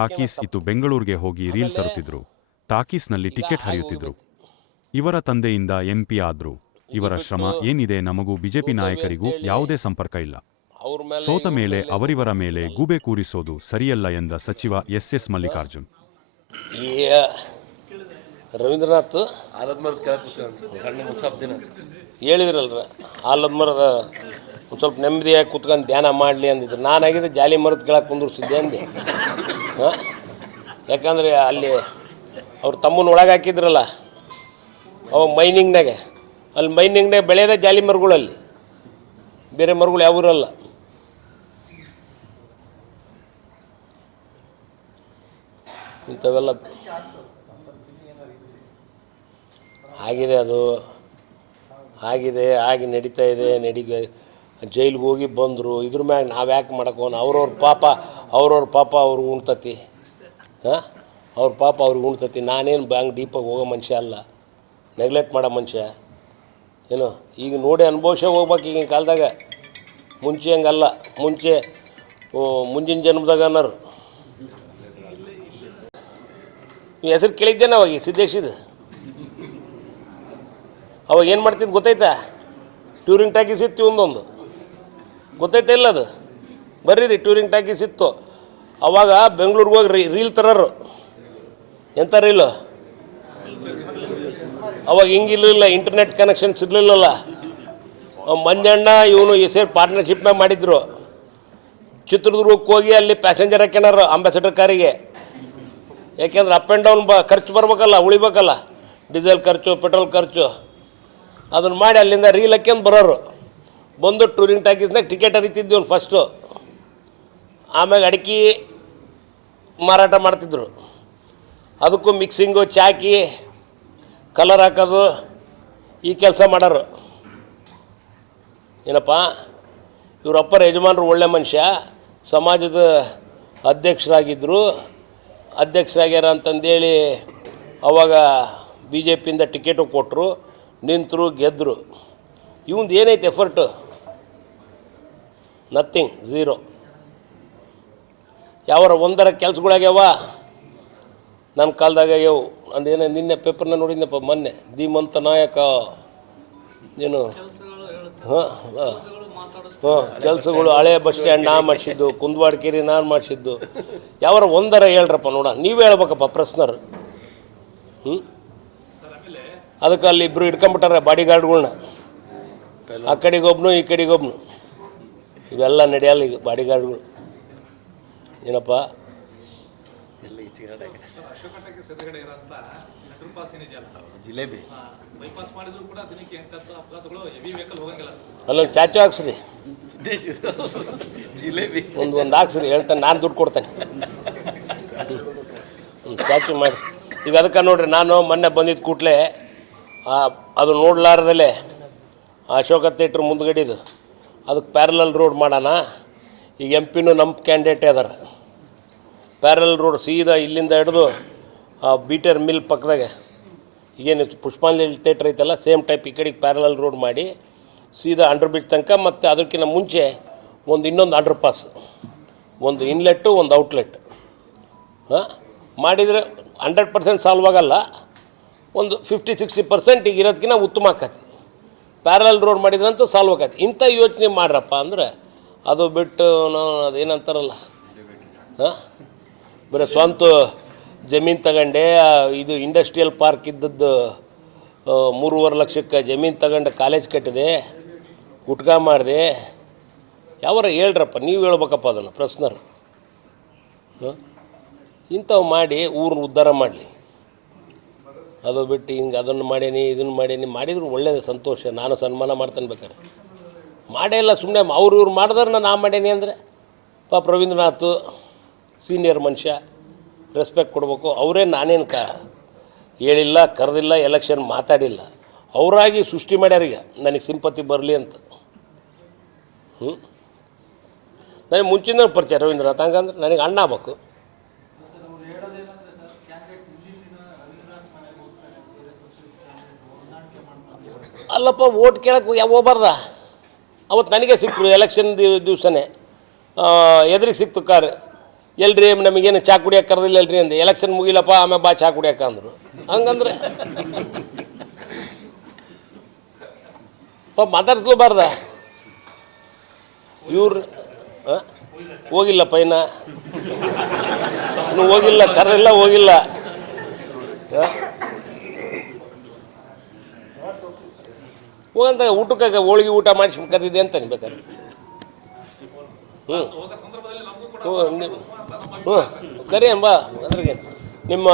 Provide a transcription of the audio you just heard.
Talkies ಇತ್ತು ಬೆಂಗಳೂರಿಗೆ ಹೋಗಿ ರೀಲ್ ತರುತ್ತಿದ್ರು. ಟಾಕೀಸ್ನಲ್ಲಿ ಟಿಕೆಟ್ ಹರಿಯುತ್ತಿದ್ರು. ಇವರ ತಂದೆಯಿಂದ MP ಆದ್ರು. ಇವರ ಶ್ರಮ ಏನಿದೆ ನಮಗೂ ಬಿಜೆಪಿ ನಾಯಕರಿಗೂ ಯಾವುದೇ ಸಂಪರ್ಕ ಇಲ್ಲ. ಸೋತ ಮೇಲೆ ಅವರಿವರ ಮೇಲೆ ಗೂಬೆ ಕೂರಿಸೋದು ಸರಿಯಲ್ಲ ಎಂದ ಸಚಿವ SS ಮಲ್ಲಿಕಾರ್ಜುನ್. ರವೀಂದ್ರನಾಥ್ ಹೇಳಿದ್ರಲ್ರ ಆಲದ ಮರದ ಒಂದು ಸ್ವಲ್ಪ ನೆಮ್ಮದಿಯಾಗಿ ಕೂತ್ಕೊಂಡು ಧ್ಯಾನ ಮಾಡಲಿ ಅಂದಿದ್ರು. ನಾನಾಗಿದ್ದೆ ಜಾಲಿ ಮರದ ಕೆಳಗೆ ಕುಂದಿರ್ಸಿದ್ದೆ ಅಂದೆ. ಹಾಂ, ಯಾಕಂದರೆ ಅಲ್ಲಿ ಅವ್ರ ತಮ್ಮನ ಒಳಗೆ ಹಾಕಿದ್ರಲ್ಲ ಅವ ಮೈನಿಂಗ್ನಾಗೆ, ಅಲ್ಲಿ ಮೈನಿಂಗ್ನಾಗ ಬೆಳೆಯೋದೇ ಜಾಲಿ ಮರಗಳಲ್ಲಿ, ಬೇರೆ ಮರಗಳು ಯಾವ ಇರಲ್ಲ. ಇಂಥವೆಲ್ಲ ಆಗಿದೆ, ಅದು ಆಗಿ ನಡೀತಾ ಇದೆ. ಜೈಲಿಗೆ ಹೋಗಿ ಬಂದರು. ಇದ್ರ ಮ್ಯಾಗ ನಾವು ಯಾಕೆ ಮಾಡೋಕೋಣ? ಅವ್ರವ್ರ ಪಾಪ ಅವ್ರಿಗೆ ಉಣ್ತತಿ. ಹಾಂ, ಅವ್ರ ಪಾಪ ಅವ್ರಿಗೆ ಉಣ್ತತಿ. ನಾನೇನು ಬ್ಯಾಂಕ್ ಡೀಪಾಗಿ ಹೋಗೋ ಮನುಷ್ಯ ಅಲ್ಲ, ನೆಗ್ಲೆಕ್ಟ್ ಮಾಡೋ ಮನುಷ್ಯ ಏನು. ಈಗ ನೋಡಿ ಅನುಭವಿಸೇ ಹೋಗ್ಬೇಕು ಈಗಿನ ಕಾಲದಾಗ. ಮುಂಚೆ ಹಂಗಲ್ಲ. ಮುಂಚಿನ ಜನ್ಮದಾಗ ಅನ್ನೋರು ನೀವು ಹೆಸರು ಕೇಳಿದ್ದೇನೆ ಅವಾಗ ಸಿದ್ದೇಶಿದು. ಅವಾಗ ಏನು ಮಾಡ್ತಿದ್ದು ಗೊತ್ತಾಯ್ತಾ? ಟೂರಿಂಗ್ ಟಾಕೀಸ್ ಇತ್ತು ಒಂದೊಂದು, ಗೊತ್ತಾಯ್ತಾ ಇಲ್ಲ? ಅದು ಬರ್ರಿ ಟೂರಿಂಗ್ ಟಾಕೀಸ್ ಇತ್ತು. ಅವಾಗ ಬೆಂಗಳೂರಿಗೆ ಹೋಗಿ ರೀಲ್ ತರೋರು. ಎಂಥ ರೀಲು? ಅವಾಗ ಹಿಂಗಿರಲಿಲ್ಲ, ಇಂಟರ್ನೆಟ್ ಕನೆಕ್ಷನ್ ಸಿಗಲಿಲ್ಲಲ್ಲ. ಮಂಜಣ್ಣ ಇವನು ಸೇರಿ ಪಾರ್ಟ್ನರ್ಶಿಪ್ನಾಗ ಮಾಡಿದ್ರು. ಚಿತ್ರದುರ್ಗಕ್ಕೆ ಹೋಗಿ ಅಲ್ಲಿ ಪ್ಯಾಸೆಂಜರ್ ಹಾಕ್ಯನಾರು ಅಂಬಾಸಿಡರ್ ಕಾರಿಗೆ. ಯಾಕೆಂದ್ರೆ ಅಪ್ ಆ್ಯಂಡ್ ಡೌನ್ ಖರ್ಚು ಬರ್ಬೇಕಲ್ಲ, ಉಳಿಬೇಕಲ್ಲ, ಡೀಸೆಲ್ ಖರ್ಚು, ಪೆಟ್ರೋಲ್ ಖರ್ಚು. ಅದನ್ನು ಮಾಡಿ ಅಲ್ಲಿಂದ ರೀಲ್ ಹಾಕ್ಯಂದು ಬರೋರು. ಬಂದು ಟೂರಿಂಗ್ ಟಾಕೀಸ್ನಾಗ ಟಿಕೆಟ್ ಹರಿತಿದ್ವಿ ಫಸ್ಟು. ಆಮ್ಯಾಗ ಅಡಿಕೆ ಮಾರಾಟ ಮಾಡ್ತಿದ್ರು. ಅದಕ್ಕೂ ಮಿಕ್ಸಿಂಗು, ಚಾಕಿ, ಕಲರ್ ಹಾಕೋದು, ಈ ಕೆಲಸ ಮಾಡೋರು. ಏನಪ್ಪ, ಇವರಪ್ಪರ ಯಜಮಾನರು ಒಳ್ಳೆ ಮನುಷ್ಯ, ಸಮಾಜದ ಅಧ್ಯಕ್ಷರಾಗ್ಯಾರ ಅಂತಂದೇಳಿ ಅವಾಗ BJPಯಿಂದ ಟಿಕೆಟು ಕೊಟ್ಟರು, ನಿಂತರು, ಗೆದ್ದರು. ಇವಂದು ಏನೈತೆ ಎಫರ್ಟು? Nothing, zero. ಯಾವಾರ ಒಂದರ ಕೆಲಸಗಳಾಗ್ಯಾವ ನನ್ನ ಕಾಲದಾಗ ಆಗ್ಯಾವು. ಅಂದೇನೋ ನಿನ್ನೆ ಪೇಪರ್ನ ನೋಡಿದ್ನಪ್ಪ ಮೊನ್ನೆ, ಧೀಮಂತ ನಾಯಕ ಏನು. ಕೆಲಸಗಳು ಹಳೆಯ ಬಸ್ ಸ್ಟ್ಯಾಂಡ್ ನಾ ಮಾಡಿಸಿದ್ದು, ಕುಂದವಾಡಕೇರಿ ನಾನು ಮಾಡಿಸಿದ್ದು. ಯಾವಾರ ಒಂದರ ಹೇಳ್ರಪ್ಪ ನೋಡ. ನೀವೇ ಹೇಳ್ಬೇಕಪ್ಪ ಪ್ರಶ್ನರು. ಅದಕ್ಕೆ ಅಲ್ಲಿ ಇಬ್ಬರು ಇಟ್ಕೊಂಬಿಟ್ಟಾರೆ ಬಾಡಿ ಗಾರ್ಡ್ಗಳ್ನ. ಆ ಕಡೆಗೊಬ್ನು ಈ ಕಡೆಗೊಬ್ನು. ಇವೆಲ್ಲ ನಡೆಯಲ್ಲ ಈಗ ಬಾಡಿ ಗಾರ್ಡ್ಗಳು. ಏನಪ್ಪ ಜಿಲೇಬಿ ಅಲ್ಲೊಂದು ಚಾಚು ಹಾಕ್ಸ್ರಿ, ಜಿಲೇಬಿ ಒಂದು ಹಾಕ್ಸ್ರಿ, ಹೇಳ್ತಾನೆ, ನಾನು ದುಡ್ಡು ಕೊಡ್ತೇನೆ. ಚಾಚು ಮಾಡಿ. ಈಗ ಅದಕ್ಕೆ ನೋಡ್ರಿ, ನಾನು ಮೊನ್ನೆ ಬಂದಿದ್ದ ಕೂಡಲೇ ಅದು ನೋಡ್ಲಾರ್ದಲ್ಲೇ ಅಶೋಕ ಥಿಯೇಟ್ರ್ ಮುಂದ್ಗಡಿದು ಅದಕ್ಕೆ ಪ್ಯಾರಲಲ್ ರೋಡ್ ಮಾಡೋಣ. ಈಗ MP ನಮ್ಮ ಕ್ಯಾಂಡಿಡೇಟೇ ಅದಾರ. ಪ್ಯಾರಲಲ್ ರೋಡ್ ಸೀದಾ ಇಲ್ಲಿಂದ ಹಿಡಿದು ಬೀಟರ್ ಮಿಲ್ ಪಕ್ಕದಾಗೆ ಈಗೇನು ಪುಷ್ಪಾಂಜಲಿ ಥಿಯೇಟ್ರ್ ಐತಲ್ಲ, ಸೇಮ್ ಟೈಪ್ ಈ ಕಡೆಗೆ ಪ್ಯಾರಲಲ್ ರೋಡ್ ಮಾಡಿ ಸೀದಾ ಅಂಡರ್ ಬ್ರಿಡ್ಜ್ ತನಕ. ಮತ್ತು ಅದಕ್ಕಿಂತ ಮುಂಚೆ ಇನ್ನೊಂದು ಅಂಡರ್ ಪಾಸ್, ಒಂದು ಇನ್ಲೆಟ್ಟು, ಒಂದು ಔಟ್ಲೆಟ್. ಹಾಂ, ಮಾಡಿದರೆ 100% ಸಾಲ್ವ್ ಆಗಲ್ಲ, ಒಂದು 50-60% ಈಗ ಇರೋದಕ್ಕಿಂತ ಉತ್ತಮ ಆಕತಿ. ಪ್ಯಾರಲಲ್ ರೋಡ್ ಮಾಡಿದ್ರಂತೂ ಸಾಲ್ವ್ ಆಕತಿ. ಇಂಥ ಯೋಚನೆ ಮಾಡ್ರಪ್ಪ ಅಂದರೆ ಅದು ಬಿಟ್ಟು ನಾವು ಅದೇನಂತಾರಲ್ಲ, ಹಾಂ, ಬರೀ ಸ್ವಂತ ಜಮೀನು ತಗೊಂಡೆ. ಇದು ಇಂಡಸ್ಟ್ರಿಯಲ್ ಪಾರ್ಕ್ ಇದ್ದದ್ದು 3.5 ಲಕ್ಷಕ್ಕೆ ಜಮೀನು ತಗೊಂಡು ಕಾಲೇಜ್ ಕಟ್ಟಿದೆ, ಗುಟ್ಕಾ ಮಾಡಿದೆ. ಯಾವಾರ ಹೇಳ್ರಪ್ಪ, ನೀವು ಹೇಳ್ಬೇಕಪ್ಪ ಅದನ್ನು ಪ್ರಶ್ನರು. ಇಂಥವು ಮಾಡಿ ಊರನ್ನ ಉದ್ಧಾರ ಮಾಡಲಿ. ಅದು ಬಿಟ್ಟು ಹಿಂಗೆ ಅದನ್ನು ಮಾಡೀನಿ ಇದನ್ನು ಮಾಡೀನಿ ಮಾಡಿದ್ರು ಒಳ್ಳೆಯದು, ಸಂತೋಷ. ನಾನು ಸನ್ಮಾನ ಮಾಡ್ತಾನೆ ಬೇಕಾರೆ. ಮಾಡೇ ಇಲ್ಲ, ಸುಮ್ಮನೆ ಇವ್ರು ಮಾಡಿದ್ರೆ ನಾ ಮಾಡೀನಿ ಅಂದರೆ ಪಾಪ ರವೀಂದ್ರನಾಥ್ ಸೀನಿಯರ್ ಮನುಷ್ಯ, ರೆಸ್ಪೆಕ್ಟ್ ಕೊಡಬೇಕು. ಅವರೇ ನಾನೇನು ಹೇಳಿಲ್ಲ, ಕರೆದಿಲ್ಲ, ಎಲೆಕ್ಷನ್ ಮಾತಾಡಿಲ್ಲ. ಅವರಾಗಿ ಸೃಷ್ಟಿ ಮಾಡ್ಯಾರೀಗ ನನಗೆ ಸಿಂಪತಿ ಬರಲಿ ಅಂತ. ನನಗೆ ಮುಂಚಿನ ಪರಿಚಯ ರವೀಂದ್ರನಾಥ್. ಹಂಗಂದ್ರೆ ನನಗೆ ಅಣ್ಣ ಆಗ್ಬೇಕು. ಅಲ್ಲಪ್ಪ, ಓಟ್ ಕೇಳಕ್ಕೆ ಹೋಗ್ಬಾರ್ದ? ಅವತ್ತು ನನಗೆ ಸಿಕ್ಕರು ಎಲೆಕ್ಷನ್ ದಿವಸನೇ, ಎದುರಿಗೆ ಸಿಕ್ತು ಕಾರ್. ಎಲ್ರಿ ನಮಗೇನು ಚಾ ಕುಡಿಯೋಕೆ ಕರೆದಿಲ್ಲ ಅಲ್ರಿ ಅಂದೆ. ಎಲೆಕ್ಷನ್ ಮುಗಿಲಪ್ಪ ಆಮೇಲೆ ಬಾ ಚಾ ಕುಡಿಯೋಕೆ ಅಂದರು. ಹಂಗಂದ್ರೆ ಮಾತಾಡ್ಸ್ಲೂಬಾರ್ದ ಇವ್ರು ಹೋಗಿಲ್ಲಪ್ಪ ಇನ್ನೂ ಹೋಗಿಲ್ಲ, ಕರೆದಿಲ್ಲ, ಹೋಗಿಲ್ಲ. ಹೋಗಂತ ಊಟಕ್ಕೆ ಹೋಳಿಗೆ ಊಟ ಮಾಡಿಸಿ ಕರೆದಿದೆ ಅಂತಾನೆ ಬೇಕಾದ್ರೆ. ಹ್ಞೂ ಕರಿ ಅಂಬಾ ಅದ್ರಿಗೆ ನಿಮ್ಮ